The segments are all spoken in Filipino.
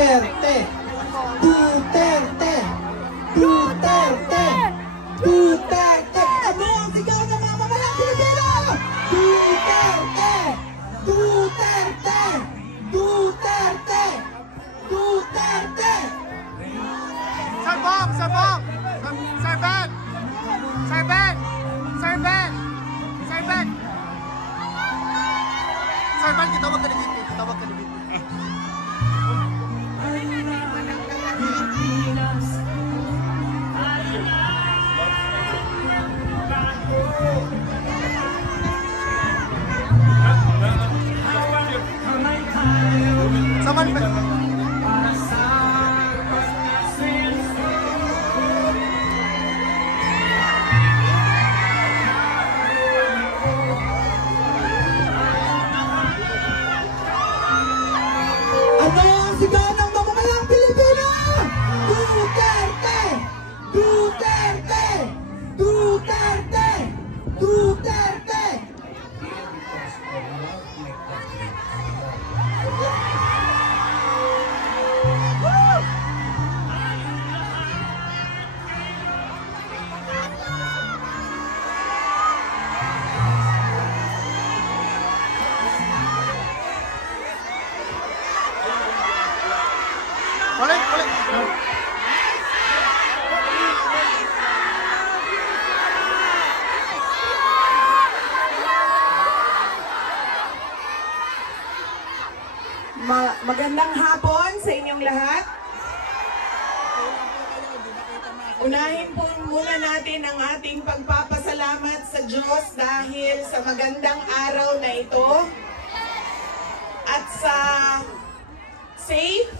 Duterte! Duterte! Duterte! Duterte! Ano ang sigaw ng mga mamamayang Pilipino? Duterte! Duterte! Duterte! Duterte! Sir Bob! Sir Bob! Sir Ben! Sir Ben! Sir Ben! Sir Ben! Sir Ben, kitawag ka ni BP. Kitawag ka ni BP. Saman ba? Ano ang sigaw ng mamamayang Pilipino? Duterte! Duterte! Duterte! Duterte! Ulit, ulit. Magandang hapon sa inyong lahat. Unahin po muna natin ang ating pagpapasalamat sa Diyos dahil sa magandang araw na ito at sa safe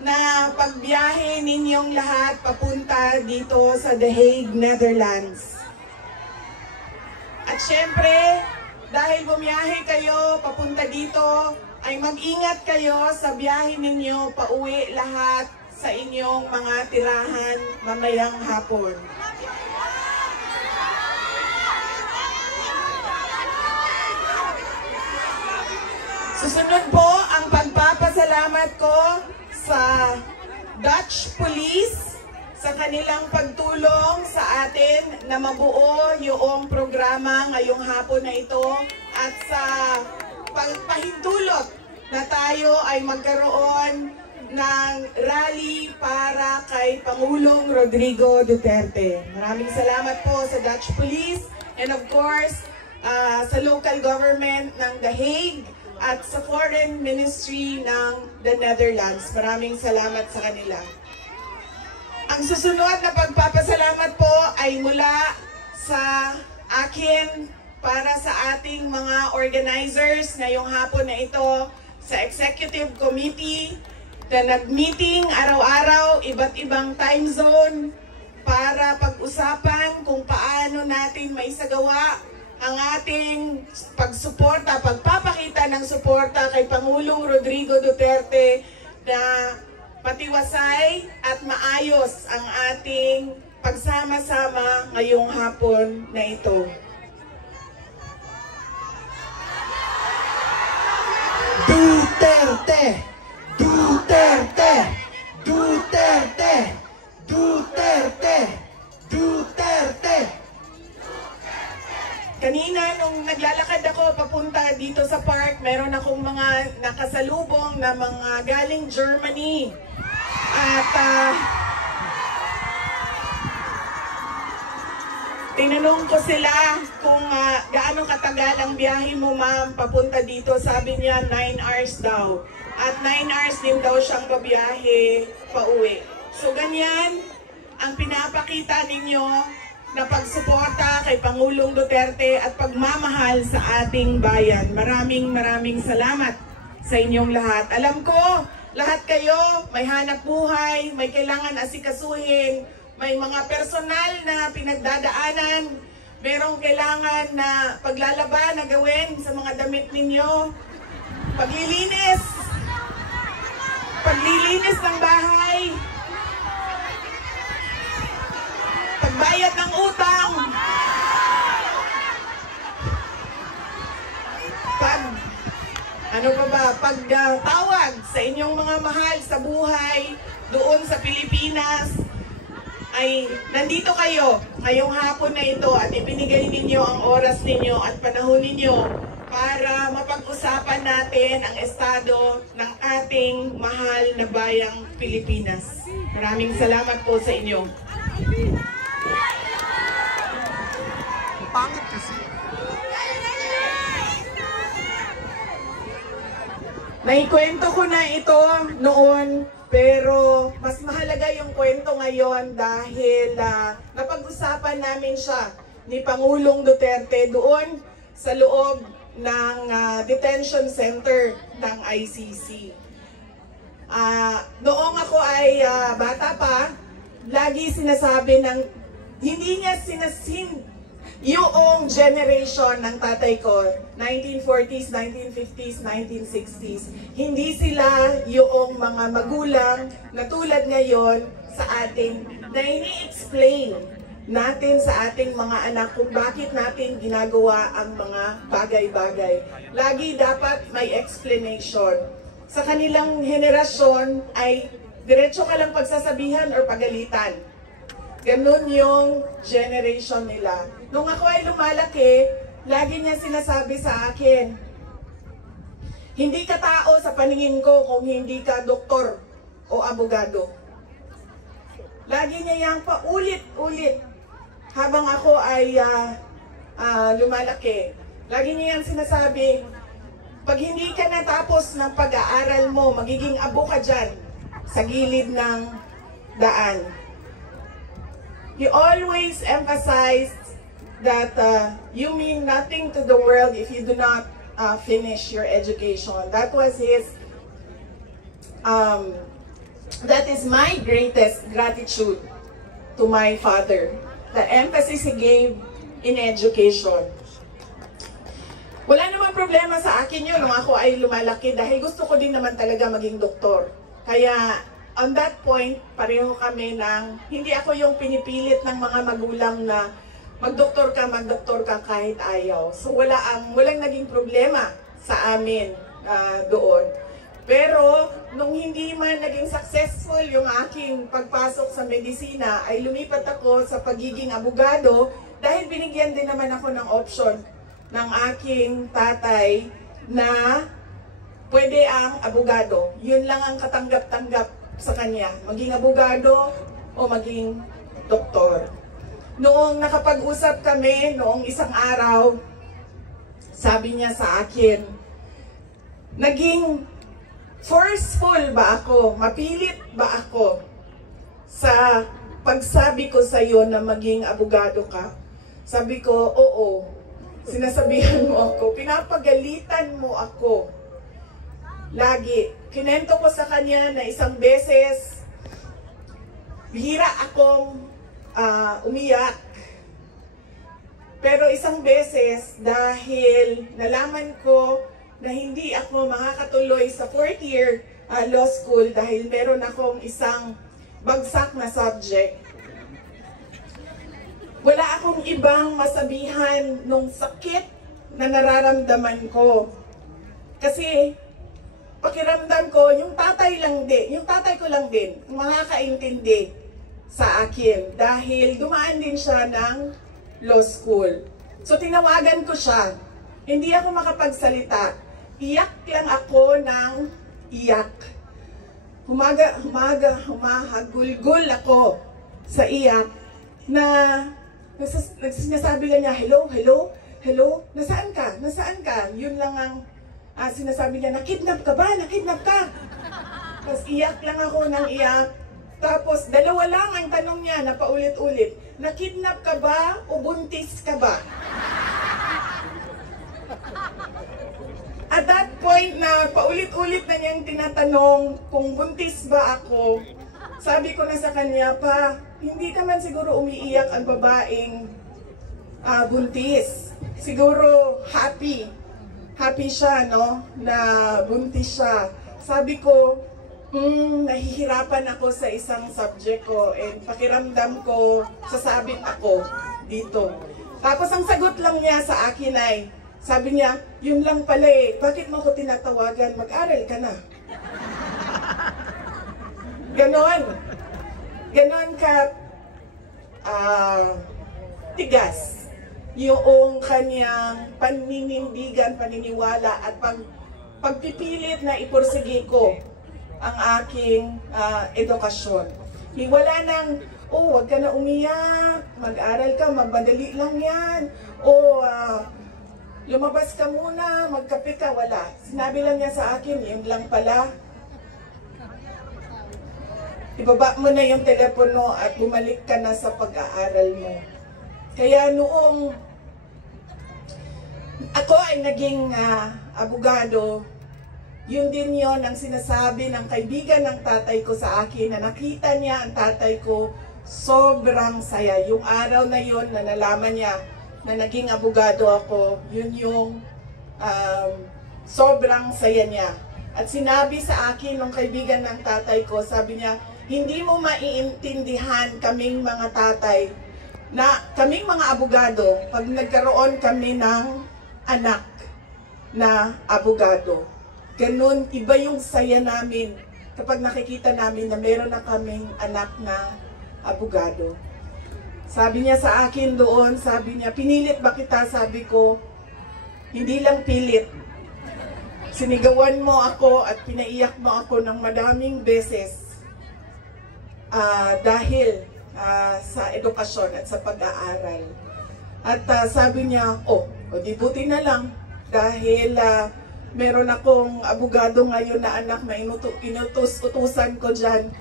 na pagbiyahe ninyong lahat papunta dito sa The Hague, Netherlands. At syempre, dahil bumiyahe kayo papunta dito, ay mag-ingat kayo sa biyahe ninyo pauwi lahat sa inyong mga tirahan mamayang hapon. Susunod po ang pagpapasalamat ko sa Dutch Police sa kanilang pagtulong sa atin na mabuo yung programa ngayong hapon na ito at sa pagpahintulot na tayo ay magkaroon ng rally para kay Pangulong Rodrigo Duterte. Maraming salamat po sa Dutch Police and of course sa local government ng The Hague at sa Foreign Ministry ng the Netherlands. Maraming salamat sa kanila. Ang susunod na pagpapasalamat po ay mula sa akin para sa ating mga organizers ngayong hapon na ito sa Executive Committee na nag-meeting araw-araw, iba't ibang time zone para pag-usapan kung paano natin maisagawa ang ating pagsuporta, pagpapakita ng suporta kay Pangulong Rodrigo Duterte na matiwasay at maayos ang ating pagsama-sama ngayong hapon na ito. Duterte! Duterte! Duterte! Duterte! Duterte! Kanina nung naglalakad ako papunta dito sa park, meron akong mga nakasalubong na mga galing Germany. At tinanong ko sila kung gaano katagal ang biyahe mo ma'am papunta dito. Sabi niya 9 hours daw. At 9 hours din daw siyang babiyahe pauwi. So ganyan ang pinapakita ninyo na pagsuporta kay Pangulong Duterte at pagmamahal sa ating bayan. Maraming salamat sa inyong lahat. Alam ko, lahat kayo may hanap buhay, may kailangan asikasuhin, may mga personal na pinagdadaanan, merong kailangan na paglalaban na gawin sa mga damit ninyo, paglilinis ng bahay, pagbayad ng utang, pagtawag sa inyong mga mahal sa buhay doon sa Pilipinas, ay nandito kayo ngayong hapon na ito at ibinigay ninyo ang oras ninyo at panahon ninyo para mapag-usapan natin ang estado ng ating mahal na bayang Pilipinas. Maraming salamat po sa inyo. Pangit kasi. Naikwento ko na ito noon, pero mas mahalaga yung kwento ngayon dahil napag-usapan namin siya ni Pangulong Duterte doon sa loob ng detention center ng ICC. Noong ako ay bata pa, lagi sinasabi ng hindi niya yung generation ng tatay ko, 1940s, 1950s, 1960s, hindi sila yung mga magulang na tulad ngayon sa ating na ini-explain natin sa ating mga anak kung bakit natin ginagawa ang mga bagay-bagay. Lagi dapat may explanation. Sa kanilang henerasyon ay diretso ka lang pagsasabihan or pagalitan. Ganun yung generation nila. Nung ako ay lumalaki, lagi niya sinasabi sa akin, hindi ka tao sa paningin ko kung hindi ka doktor o abogado. Lagi niya yang paulit-ulit habang ako ay lumalaki. Lagi niya yang sinasabi, pag hindi ka natapos ng pag-aaral mo, magiging abo ka dyan sa gilid ng daan. He always emphasized that you mean nothing to the world if you do not finish your education. That was his, that is my greatest gratitude to my father. The emphasis he gave in education. Wala namang problema sa akin yun nung ako ay lumalaki dahil gusto ko din naman talaga maging doktor. Kaya on that point, pareho kami ng, hindi ako yung pinipilit ng mga magulang na magdoktor ka kahit ayaw. So walang naging problema sa amin doon. Pero nung hindi man naging successful yung aking pagpasok sa medisina, ay lumipat ako sa pagiging abogado dahil binigyan din naman ako ng option ng aking tatay na pwede ang abogado. Yun lang ang katanggap-tanggap sa kanya, maging abogado o maging doktor. Noong nakapag-usap kami, noong isang araw, sabi niya sa akin, naging forceful ba ako, mapilit ba ako sa pagsabi ko sa iyo na maging abogado ka? Sabi ko, oo. Sinasabihan mo ako, pinapagalitan mo ako. Lagi. Kinento ko sa kanya na isang beses, bihira akong umiyak. Pero isang beses, dahil nalaman ko na hindi ako makakatuloy sa 4th year law school dahil meron akong isang bagsak na subject. Wala akong ibang masabihan nung sakit na nararamdaman ko. Kasi pakiramdam ko, yung tatay ko lang din, makakaintindi sa akin dahil dumaan din siya ng law school. So tinawagan ko siya. Hindi ako makapagsalita. Iyak lang ako ng iyak. Humahagulgul ako sa iyak na sinasabi niya, hello, hello, hello, nasaan ka? Nasaan ka? Yun lang ang sinasabi niya, nakidnap ka ba? Nakidnap ka? Tapos iyak lang ako ng iyak. Tapos dalawa lang ang tanong niya na paulit-ulit, nakidnap ka ba o buntis ka ba? At that point na paulit-ulit na niyang tinatanong kung buntis ba ako, sabi ko na sa kanya, pa, hindi ka man siguro umiiyak ang babaeng buntis. Siguro happy siya, no, na buntis siya. Sabi ko, nahihirapan ako sa isang subject ko and pakiramdam ko, sasabit ako dito. Tapos ang sagot lang niya sa akin ay, sabi niya, yun lang pala eh, bakit mo ko tinatawagan, mag-aral ka na. ganon ka tigas yung kanyang paninindigan, paniniwala at pagpipilit na ipursige ko ang aking edukasyon. Wala nang, wag ka na umiyak, mag-aral ka, magmadali lang yan, lumabas ka muna, magkape ka, wala. Sinabi lang niya sa akin, yun lang pala. Ibaba mo na yung telepono at bumalik ka na sa pag-aaral mo. Kaya noong ako ay naging abogado, yun din yon ang sinasabi ng kaibigan ng tatay ko sa akin na nakita niya ang tatay ko sobrang saya. Yung araw na yon na nalaman niya na naging abogado ako, yun yung sobrang saya niya. At sinabi sa akin ng kaibigan ng tatay ko, sabi niya, hindi mo maiintindihan kaming mga tatay na kaming mga abogado pag nagkaroon kami ng anak na abogado. Ganun, iba yung saya namin kapag nakikita namin na meron na kaming anak na abogado. Sabi niya sa akin doon, sabi niya, pinilit ba kita? Sabi ko, hindi lang pilit. Sinigawan mo ako at pinaiyak mo ako ng madaming beses dahil sa edukasyon at sa pag-aaral. At sabi niya, di buti na lang dahil meron akong abogado ngayon na anak na inutos-utusan ko dyan.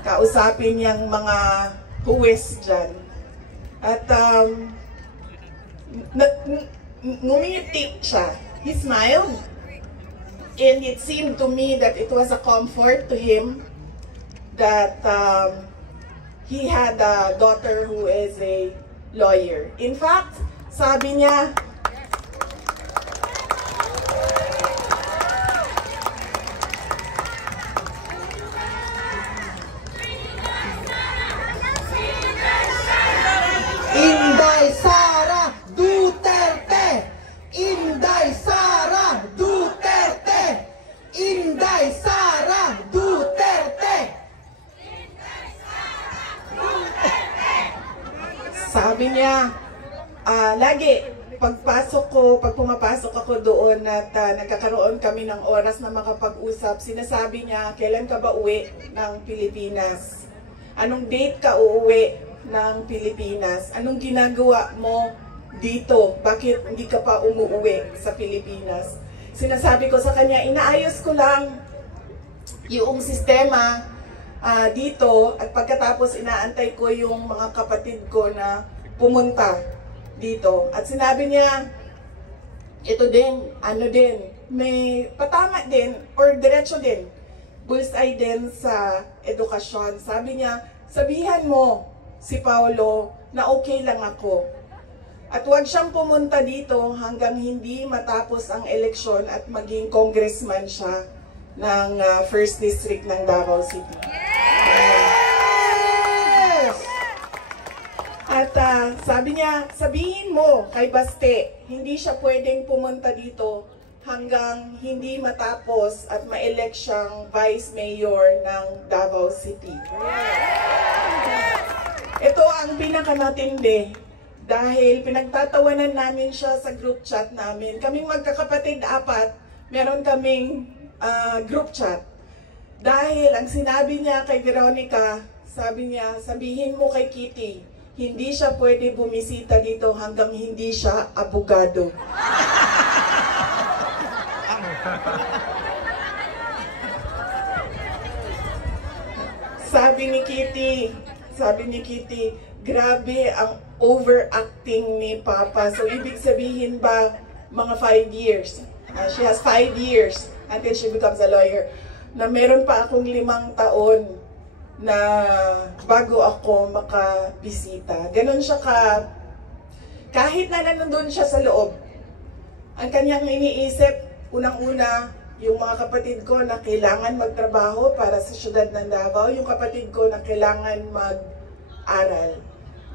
Kausapin niyang mga huwes dyan. At ngumiti siya. He smiled. And it seemed to me that it was a comfort to him that he had a daughter who is a lawyer. In fact, sabi niya, Inday Sara Duterte! Inday Sara Duterte! Inday Sara Duterte! sabi niya, lagi, pag pumapasok ako doon at nagkakaroon kami ng oras na makapag-usap, sinasabi niya, kailan ka ba uwi ng Pilipinas? Anong date ka uuwi ng Pilipinas? Anong ginagawa mo dito? Bakit hindi ka pa umuwi sa Pilipinas? Sinasabi ko sa kanya, inaayos ko lang yung sistema dito at pagkatapos inaantay ko yung mga kapatid ko na pumunta dito. At sinabi niya, ito din, may patama din or diretso din, bullseye din sa edukasyon. Sabi niya, sabihan mo si Paulo na okay lang ako. At huwag siyang pumunta dito hanggang hindi matapos ang eleksyon at maging congressman siya ng 1st District ng Davao City. Yes! At sabi niya, sabihin mo kay Baste, hindi siya pwedeng pumunta dito hanggang hindi matapos at ma-elect siyang Vice Mayor ng Davao City. Ito ang pinakamatindi dahil pinagtatawanan namin siya sa group chat namin. Kaming magkakapatid 4, meron kaming group chat. Dahil ang sinabi niya kay Veronica, sabi niya, sabihin mo kay Kitty, hindi siya pwede bumisita dito hanggang hindi siya abogado. Sabi ni Kitty, grabe ang overacting ni Papa. So ibig sabihin ba mga 5 years? She has 5 years until she becomes a lawyer. Na meron pa akong 5 taon na bago ako makabisita. Ganon siya kahit na nandun siya sa loob, ang kanyang iniisip, unang-una, yung mga kapatid ko na kailangan magtrabaho para sa syudad ng Davao, yung kapatid ko na kailangan mag-aral.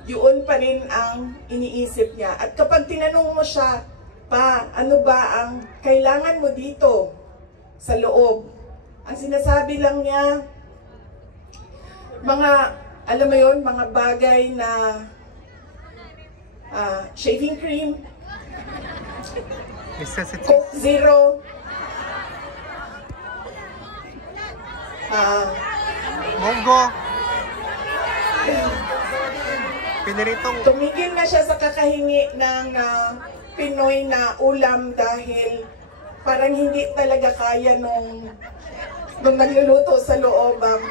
Yun pa rin ang iniisip niya. At kapag tinanong mo siya, pa, ano ba ang kailangan mo dito sa loob? Ang sinasabi lang niya, mga, alam mo yun, mga bagay na shaving cream, Necessity. Coke Zero, Monggo. Piniritong. tumigil na siya sa kakahingi ng Pinoy na ulam dahil parang hindi talaga kaya nung nagluluto sa loob ang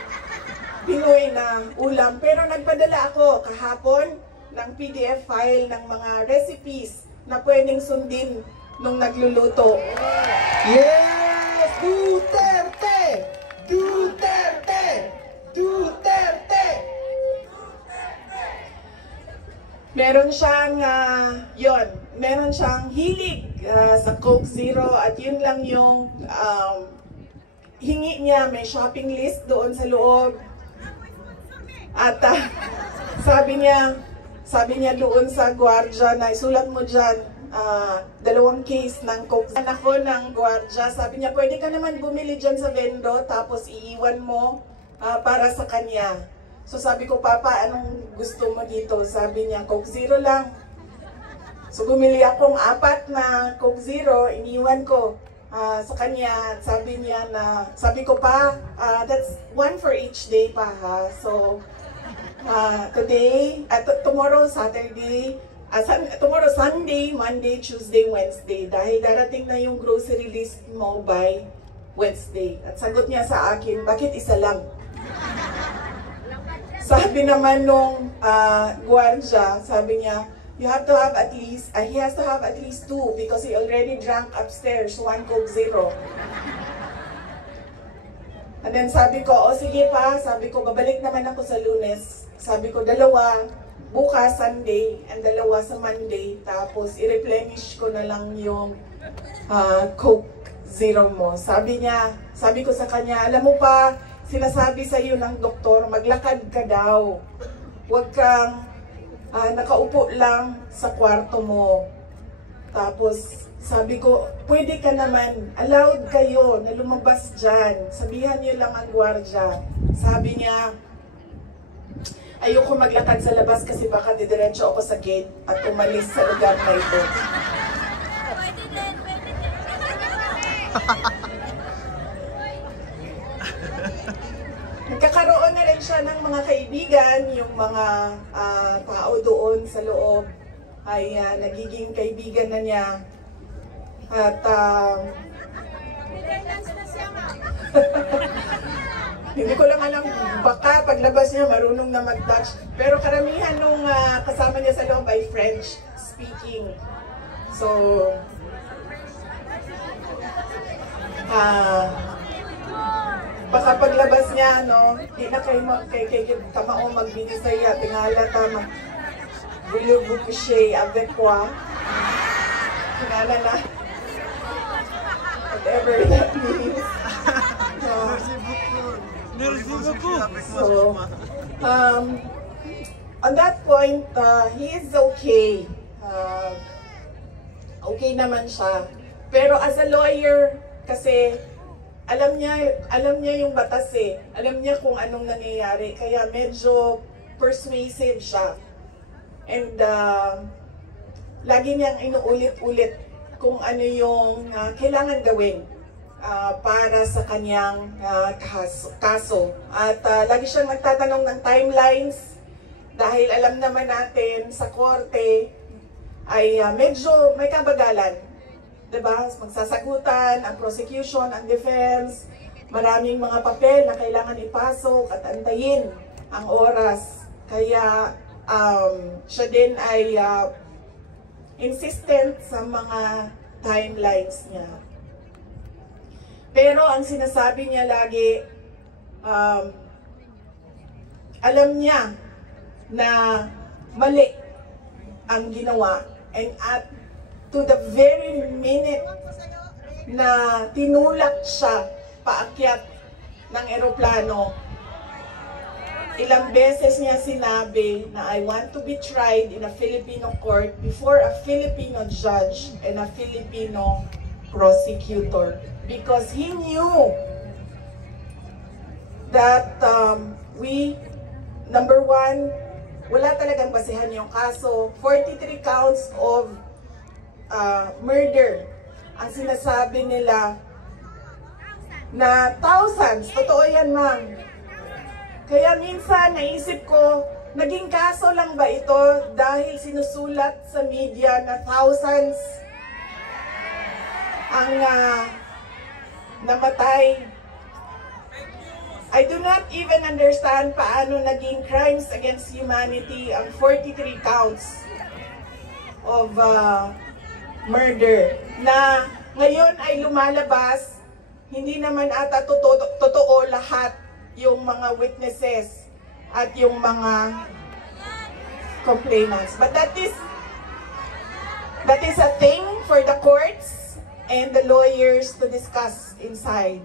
Pinoy na ulam. Pero nagpadala ako kahapon ng PDF file ng mga recipes na pwedeng sundin nung nagluluto. Yes! Duterte! Duterte! Duterte! Meron siyang, meron siyang hilig sa Coke Zero at yun lang yung hingi niya. May shopping list doon sa loob. At sabi niya doon sa gwardiya na isulat mo dyan, 2 case ng Coke. Ako ng gwardiya, sabi niya, pwede ka naman bumili dyan sa vendo tapos iiwan mo para sa kanya. So sabi ko, Papa, anong gusto mo dito? Sabi niya, Coke Zero lang. So bumili akong 4 na Coke Zero, iniwan ko sa kanya. Sabi ko pa, that's 1 for each day pa ha. So today, tomorrow Saturday, tomorrow Sunday, Monday, Tuesday, Wednesday. Dahil darating na yung grocery list mo by Wednesday. At sagot niya sa akin, bakit isa lang? Sabi naman nung gwardiya, sabi niya, he has to have at least 2 because he already drank upstairs 1 Coke Zero. And then sabi ko, sige pa, sabi ko, babalik naman ako sa Lunes. Sabi ko, 2 bukas Sunday and 2 sa Monday. Tapos i-replenish ko na lang yung Coke Zero mo. Sabi ko sa kanya, alam mo pa, sinasabi sa iyo ng doktor, maglakad ka daw. Huwag kang nakaupo lang sa kwarto mo. Tapos sabi ko, pwede ka naman, allowed kayo na lumabas dyan. Sabihan niyo lang ang gwardiya. Sabi niya, ayoko maglakad sa labas kasi baka didiretso ako sa gate at umalis sa lugar na ito. Nagkakaroon na rin siya ng mga kaibigan, yung mga tao doon sa loob ay nagiging kaibigan na niya. At hindi ko lang alam, baka paglabas niya marunong na mag-Dutch. Pero karamihan nung kasama niya sa loob ay French speaking. So, baka paglabas niya, no, di na kayo kamao magbinisaya, tingala tama. Voulez vous coucher avec moi? Tingala na. Whatever that means. So, on that point, he is okay. Okay naman siya. Pero as a lawyer, kasi alam niya yung batas eh. Alam niya kung anong nangyayari. Kaya medyo persuasive siya. And lagi niyang inuulit-ulit kung ano yung kailangan gawin para sa kanyang kaso. At lagi siyang nagtatanong ng timelines dahil alam naman natin sa korte ay medyo may kabagalan. Diba? Magsasagutan, ang prosecution, ang defense, maraming mga papel na kailangan ipasok at antayin ang oras. Kaya siya din ay insistent sa mga timelines niya. Pero ang sinasabi niya lagi, alam niya na mali ang ginawa. And at to the very minute na tinulak siya paakyat ng eroplano, ilang beses niya sinabi na I want to be tried in a Filipino court before a Filipino judge and a Filipino prosecutor. Because he knew that we number one, wala talagang basehan yung kaso. 43 counts of murder. Ang sinasabi nila na thousands. Totoo yan, ma'am. Kaya minsan naisip ko, naging kaso lang ba ito dahil sinusulat sa media na thousands ang namatay? I do not even understand paano naging crimes against humanity ang 43 counts of murder na ngayon ay lumalabas. Hindi naman ata totoo lahat yung mga witnesses at yung mga complainants. But that is a thing for the courts and the lawyers to discuss inside.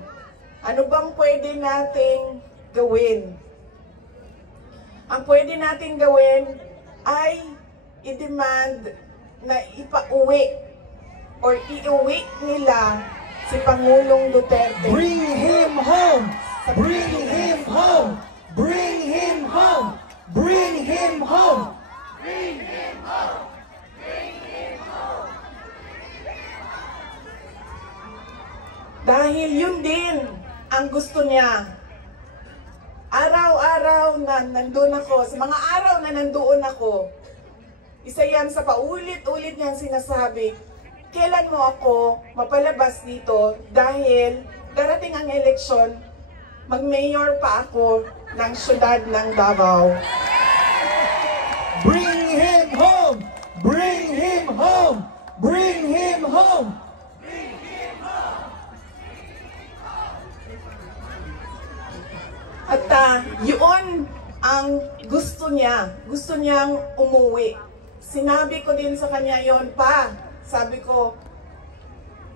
Ano bang pwede nating gawin? Ang pwede nating gawin ay i-demand na ipauwi or iuwi nila si Pangulong Duterte. Bring him home! Bring him home! Bring him home! Bring him home! Bring him home! Bring him home! Dahil yun din ang gusto niya. Araw-araw na nandun ako, sa mga araw na nandoon ako, isa yan sa paulit-ulit niyang sinasabi, kailan mo ako mapalabas dito dahil darating ang eleksyon, mag-mayor pa ako ng syudad ng Davao. Bring him home! Bring him home! Bring him home! At yun ang gusto niya. Gusto niyang umuwi. Sinabi ko din sa kanya yon pa. Sabi ko,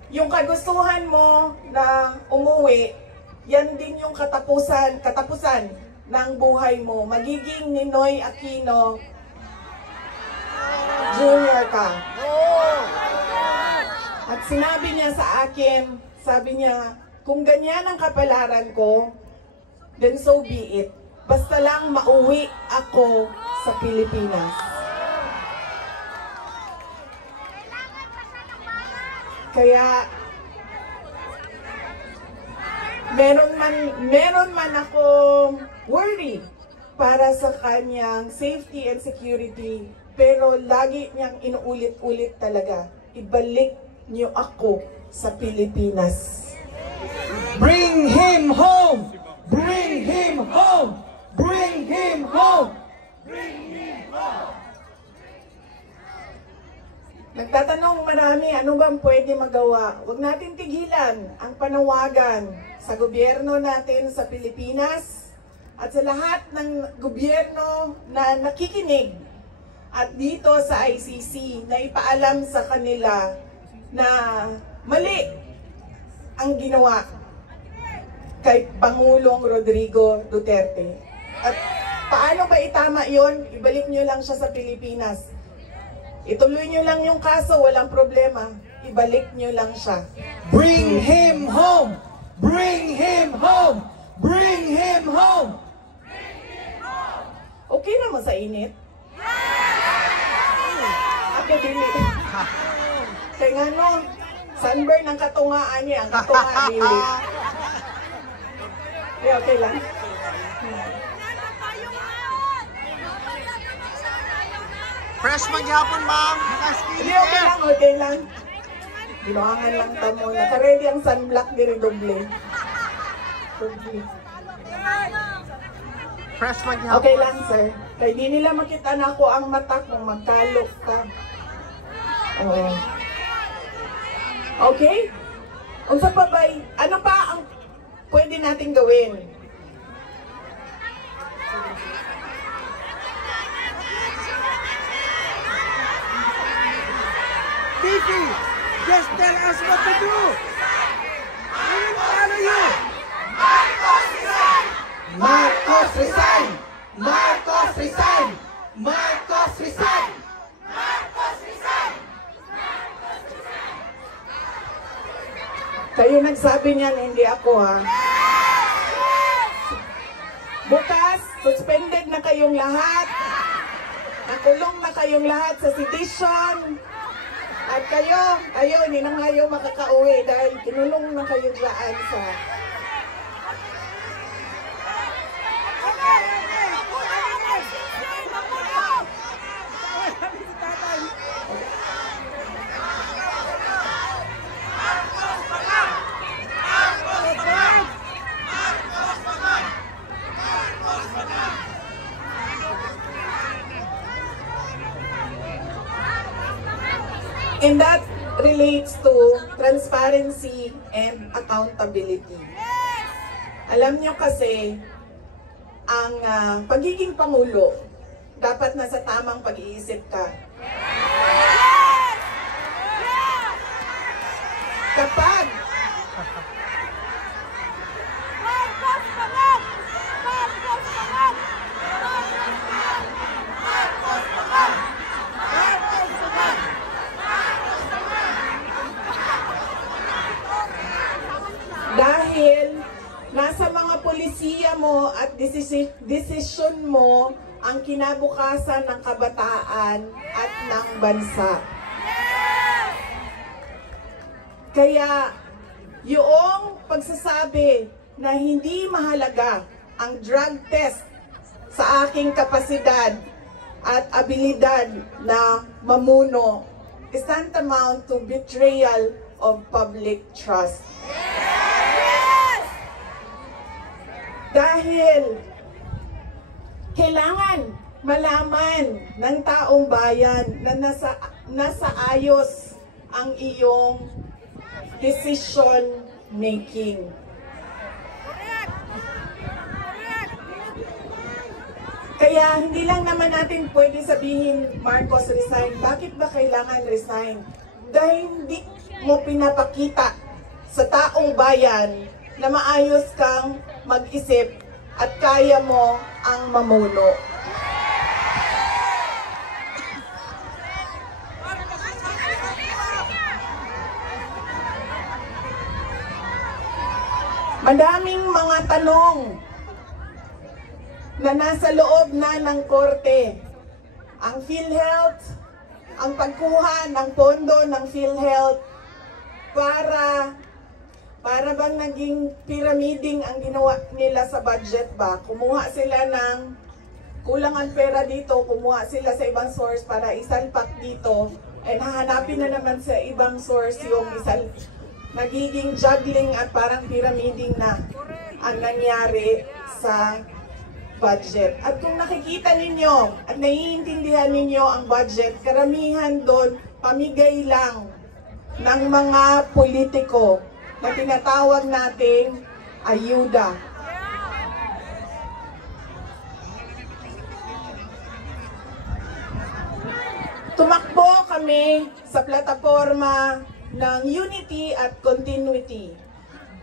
yung kagustuhan mo na umuwi, yan din yung katapusan ng buhay mo. Magiging Ninoy Aquino Jr. ka. At sinabi niya sa akin, sabi niya, kung ganyan ang kapalaran ko, then so be it. Basta lang mauwi ako sa Pilipinas. Kaya meron man ako worry para sa kanyang safety and security, pero lagi niyang inuulit-ulit talaga, ibalik niyo ako sa Pilipinas. Bring him home! Bring him home! Bring him home! Bring him home! Nagtatanong marami, ano bang pwede magawa? Huwag natin tigilan ang panawagan sa gobyerno natin sa Pilipinas at sa lahat ng gobyerno na nakikinig at dito sa ICC na ipaalam sa kanila na mali ang ginawa kay Pangulong Rodrigo Duterte. At paano ba itama yon? Ibalik nyo lang siya sa Pilipinas. Ituloy nyo lang yung kaso, walang problema. Ibalik nyo lang siya. Bring him home! Bring him home! Bring him home! Okay naman sa init? Ako dili. Kaya nga no, sunburn ang katungaan niya, ang katunga dili. Okay lang. Fresh maghapon, ma'am. Hindi, okay lang. Binuangan lang tamo. Naka-ready ang sunblock diri doble. Fresh maghapon. Okay lang, sir. Kaya di nila makita na ako ang mata kung magkalok ka. Okay? Unsa pa ba? Ano pa ang pwede natin gawin? Kiki, just tell us what to do. We will follow you. Marcos resign! Marcos resign! Marcos resign! Marcos resign! Marcos resign! Kayo nagsabi niyan, hindi ako ha. Bukas, suspended na kayo. kayong lahat. Nakulong na kayong lahat sa sedition. At kayo, hindi na kayo makakauwi dahil kinulong na kayo dyan sa... And that relates to transparency and accountability. Alam nyo kasi, ang pagiging Pangulo, dapat nasa tamang pag-iisip ka. Kapag dahil nasa mga polisiya mo at desisyon mo ang kinabukasan ng kabataan at ng bansa. Kaya yung pagsasabi na hindi mahalaga ang drug test sa aking kapasidad at abilidad na mamuno is tantamount to betrayal of public trust. Dahil kailangan malaman ng taong bayan na nasa ayos ang iyong decision making. Kaya hindi lang naman natin pwede sabihin, Marcos, resign. Bakit ba kailangan resign? Dahil hindi mo pinapakita sa taong bayan na maayos kang mag-isip at kaya mo ang mamuno. Madaming mga tanong na nasa loob na ng korte. Ang PhilHealth, ang pagkuha ng pondo ng PhilHealth para bang naging pyramiding ang ginawa nila sa budget ba? Kumuha sila ng kulang ang pera dito, kumuha sila sa ibang source para isalpak dito, and hahanapin na naman sa ibang source yung nagiging juggling at parang pyramiding na ang nangyari sa budget. At kung nakikita ninyo at naiintindihan ninyo ang budget, karamihan doon pamigay lang ng mga politiko na tinatawag nating ayuda. Tumakbo kami sa plataforma ng unity at continuity.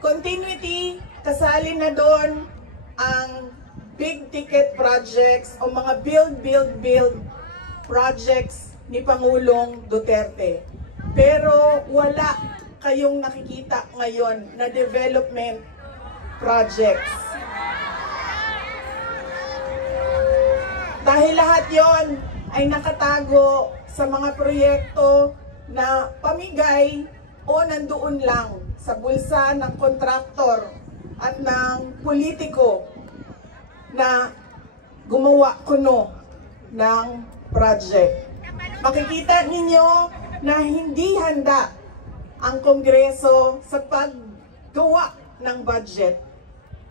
Continuity, kasali na doon ang big ticket projects o mga build projects ni Pangulong Duterte. Pero wala kayong nakikita ngayon na development projects. Dahil lahat yon ay nakatago sa mga proyekto na pamigay o nandoon lang sa bulsa ng kontraktor at ng politiko na gumawa kuno ng project. Makikita ninyo na hindi handa ang Kongreso sa paggawa ng budget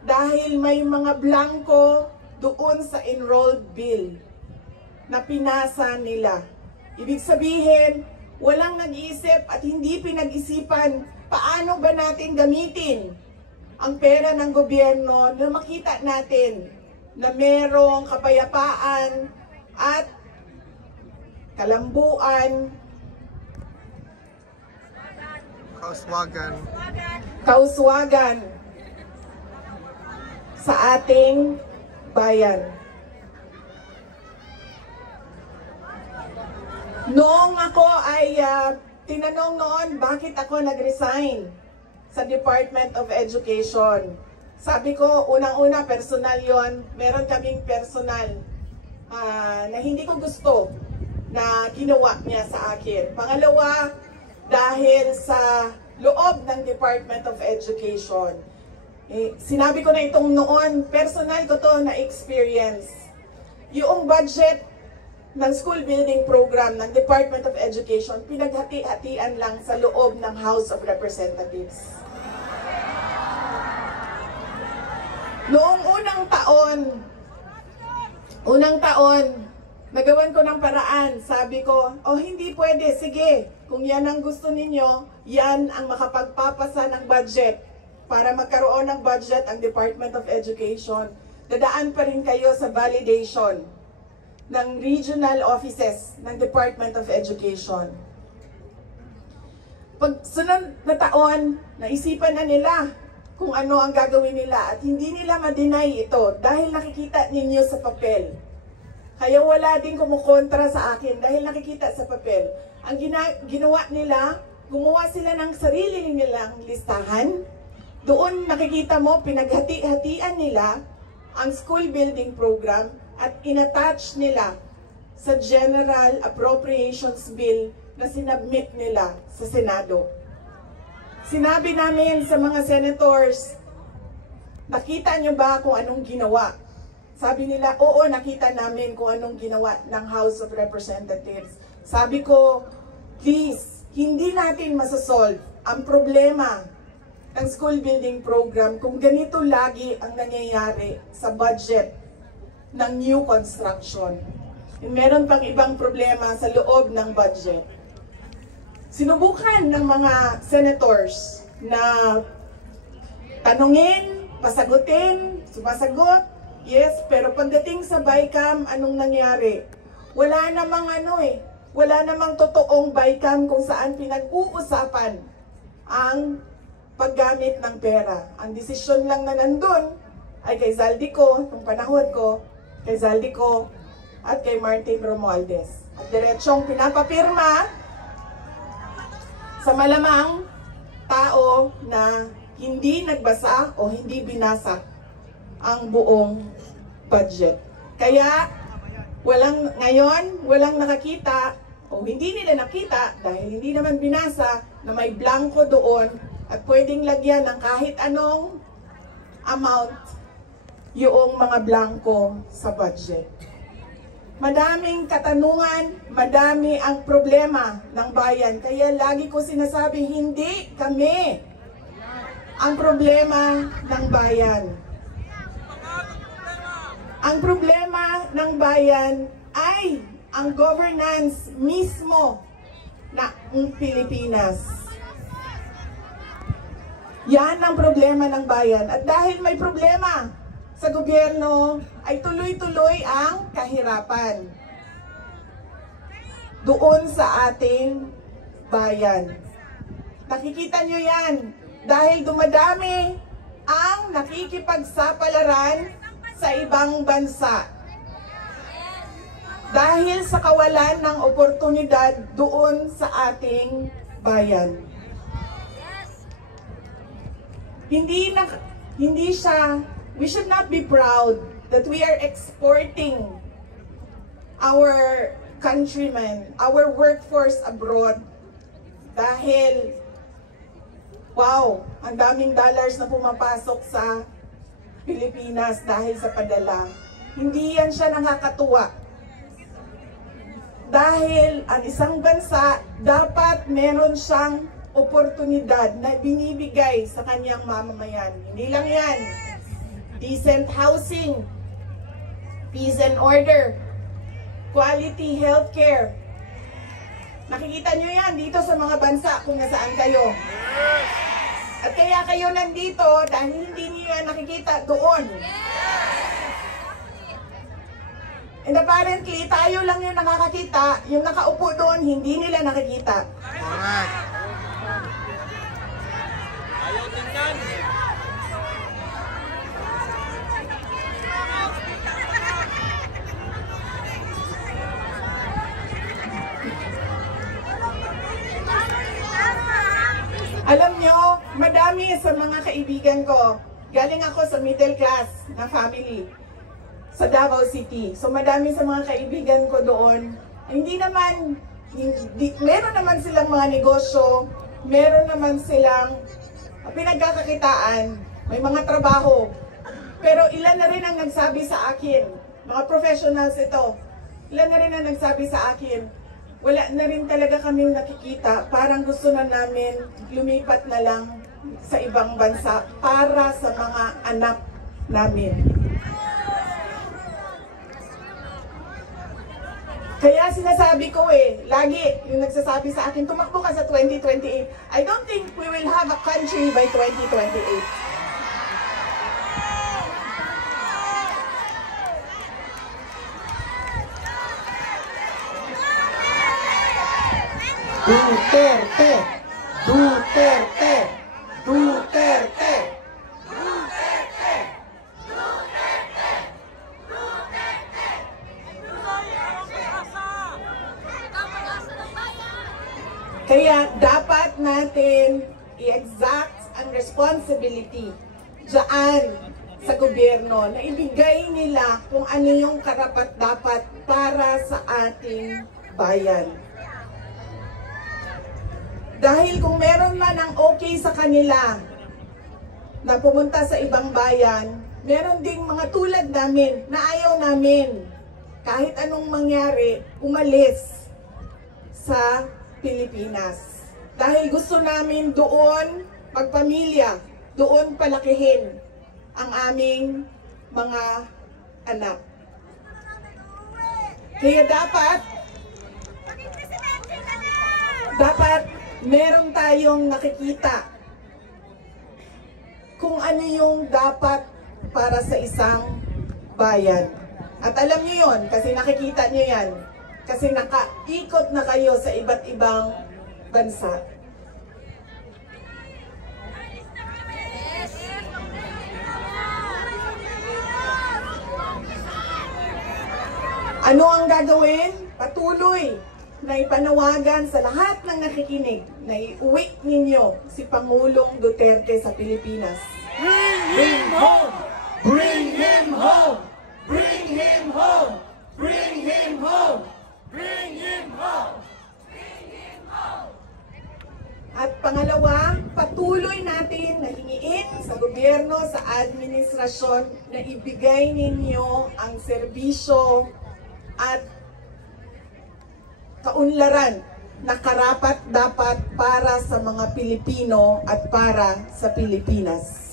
dahil may mga blanco doon sa enrolled bill na pinasa nila. Ibig sabihin, walang nag-iisip at hindi pinag-isipan paano ba natin gamitin ang pera ng gobyerno na makita natin na merong kapayapaan at kalambuan, kauswagan sa ating bayan. Noong ako ay tinanong noon bakit ako nag-resign sa Department of Education. Sabi ko, unang-una personal yon. Meron kaming personal na hindi ko gusto na ginawa niya sa akin. Pangalawa, dahil sa loob ng Department of Education. Sinabi ko na itong noon, personal ko to na experience. Yung budget ng school building program ng Department of Education, pinaghati-hatian lang sa loob ng House of Representatives. Noong unang taon, nagawan ko ng paraan. Sabi ko, hindi pwede, sige, kung yan ang gusto ninyo, yan ang makapagpapasa ng budget. Para magkaroon ng budget ang Department of Education, dadaan pa rin kayo sa validation ng regional offices ng Department of Education. Pag sunod na taon, naisipan na nila kung ano ang gagawin nila at hindi nila ma-deny ito dahil nakikita ninyo sa papel. Kaya wala din kumukontra sa akin dahil nakikita sa papel. Ang ginawa nila, gumawa sila ng sarili nilang listahan. Doon nakikita mo, pinaghati-hatian nila ang school building program at inattach nila sa General Appropriations Bill na sinabmit nila sa Senado. Sinabi namin sa mga senators, nakita nyo ba kung anong ginawa? Sabi nila, oo, nakita namin kung anong ginawa ng House of Representatives. Sabi ko, please, hindi natin masasolve ang problema ng school building program kung ganito lagi ang nangyayari sa budget ng new construction. Meron pang ibang problema sa loob ng budget. Sinubukan ng mga senators na tanungin, pasagutin, sumasagot, yes, pero pagdating sa BICAM, anong nangyari? Wala namang totoong BICAM kung saan pinag-uusapan ang paggamit ng pera. Ang desisyon lang na nandun ay kay Zaldico, nung panahon ko, kay Zaldico at kay Martin Romualdez. At diretsong pinapapirma sa malamang tao na hindi nagbasa o hindi binasa ang buong budget. Kaya walang nakakita o hindi nila nakita dahil hindi naman binasa na may blanco doon at pwedeng lagyan ng kahit anong amount yung mga blanco sa budget. Madaming katanungan, madami ang problema ng bayan. Kaya lagi ko sinasabi, hindi kami ang problema ng bayan. Ang problema ng bayan ay ang governance mismo ng Pilipinas. Yan ang problema ng bayan. At dahil may problema sa gobyerno, ay tuloy-tuloy ang kahirapan doon sa ating bayan. Nakikita nyo yan dahil dumadami ang nakikipagsapalaran sa ibang bansa. Dahil sa kawalan ng oportunidad doon sa ating bayan. We should not be proud that we are exporting our countrymen, our workforce abroad dahil, wow, ang daming dollars na pumapasok sa Pilipinas dahil sa padala. Hindi yan siya nakakatuwa. Dahil ang isang bansa, dapat meron siyang oportunidad na binibigay sa kanyang mamamayan. Hindi lang yan. Decent housing, peace and order, quality healthcare. Nakikita nyo yan dito sa mga bansa kung nasaan kayo. At kaya kayo nandito dahil hindi niyo yan nakikita doon. And apparently, tayo lang yung nakakakita, yung nakaupo doon, hindi nila nakikita. Correct. Ayaw tingnan. Alam nyo, madami sa mga kaibigan ko, galing ako sa middle class na family. sa Davao City. So madami sa mga kaibigan ko doon, meron naman silang mga negosyo, meron naman silang pinagkakakitaan, may mga trabaho. Pero ilan na rin ang nagsabi sa akin, mga professionals ito, ilan na rin ang nagsabi sa akin, wala na rin talaga kaming nakikita, parang gusto na namin lumipat na lang sa ibang bansa para sa mga anak namin. Kaya sinasabi ko lagi yung nagsasabi sa akin, tumakbo ka sa 2028. I don't think we will have a country by 2028. Duterte! Duterte! Duterte! Kaya dapat natin i-exact ang responsibility dyan sa gobyerno na ibigay nila kung ano yung karapat-dapat para sa ating bayan. Dahil kung meron man ang okay sa kanila na pumunta sa ibang bayan, meron ding mga tulad namin na ayaw namin kahit anong mangyari umalis sa Pilipinas. Dahil gusto namin doon magpamilya, doon palakihin ang aming mga anak. Kaya dapat meron tayong nakikita kung ano yung dapat para sa isang bayan. At alam niyo yon kasi nakikita niyo yan. Kasi nakaikot na kayo sa iba't ibang bansa. Ano ang gagawin? Patuloy na ipanawagan sa lahat ng nakikinig na iuwi ninyo si Pangulong Duterte sa Pilipinas. Bring him home! Bring him home! Bring him home! Bring him home! Bring him home! Bring him home! At pangalawa, patuloy natin na hingiin sa gobyerno, sa administrasyon na ibigay ninyo ang serbisyo at kaunlaran na karapat-dapat para sa mga Pilipino at para sa Pilipinas.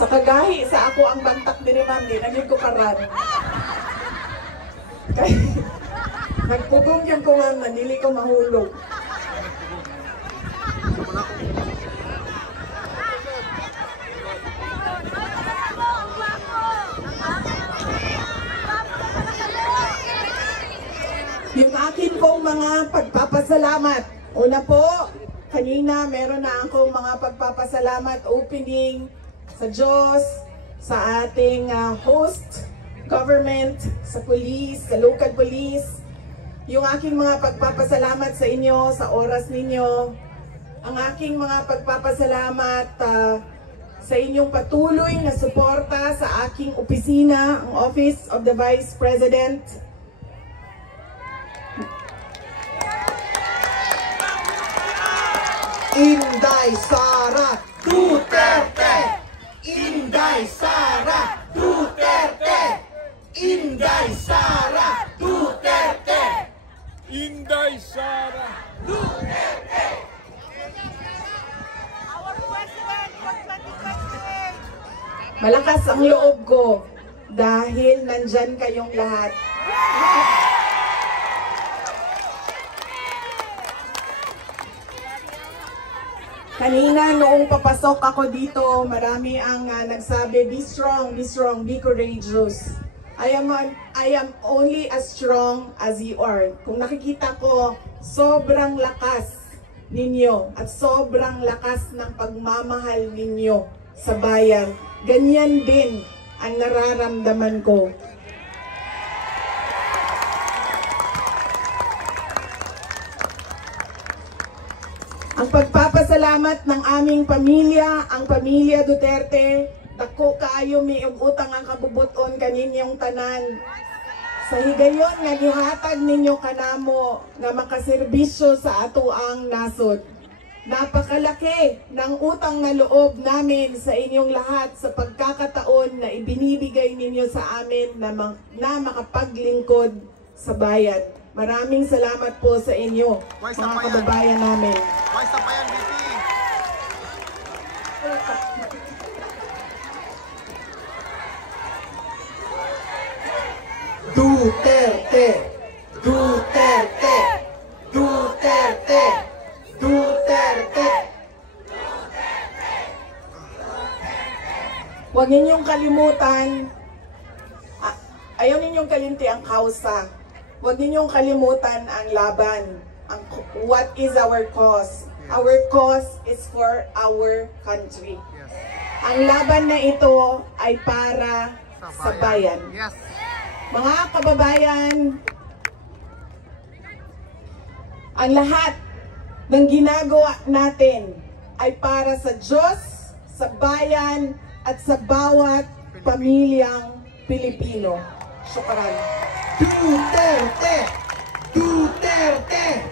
Sa kagahi, sa ako ang bantak din ni Ma'am, naging ko karan. Kaya, nagpugong yung ko Ma'am, nandili ko mahulog. Yung akin pong mga pagpapasalamat. Una po, kanina meron na akong mga pagpapasalamat opening sa Diyos, sa ating host government, sa police, sa local police. Yung aking mga pagpapasalamat sa inyo, sa oras ninyo. Ang aking mga pagpapasalamat sa inyong patuloy na suporta sa aking opisina, ang Office of the Vice President. Inday Sara Duterte! Inday Sara Duterte! Inday Sara Duterte! Inday Sara Duterte! Our President for 2028. Malakas ang loob ko dahil nandyan kayong lahat. Kanina noong papasok ako dito, marami ang nagsabi, be strong, be courageous. I am only as strong as you are. Kung nakikita ko, sobrang lakas ninyo at sobrang lakas ng pagmamahal ninyo sa bayan. Ganyan din ang nararamdaman ko. Ang pagpapasalamat ng aming pamilya, ang pamilya Duterte, dako kaayo mi og utang ang kabubuton kaninyong tanan. Sa higayon nga gihatag ninyo kanamo nga makaserbisyo sa atoang nasod. Napakalaki ng utang na loob namin sa inyong lahat sa pagkakataon na ibinibigay ninyo sa amin na makapaglingkod sa bayan. Maraming salamat po sa inyo, mga kababayan namin. Wise pa yan, BP. Duterte! Duterte! Duterte! Duterte! Huwag ninyong kalimutan, ayaw ninyong kalimti ang kausa. Huwag ninyong kalimutan ang laban. What is our cause? Our cause is for our country. Yes. Ang laban na ito ay para sa bayan. Yes. Mga kababayan, ang lahat ng ginagawa natin ay para sa Diyos, sa bayan, at sa bawat pamilyang Pilipino. Syukran. Duterte! Duterte!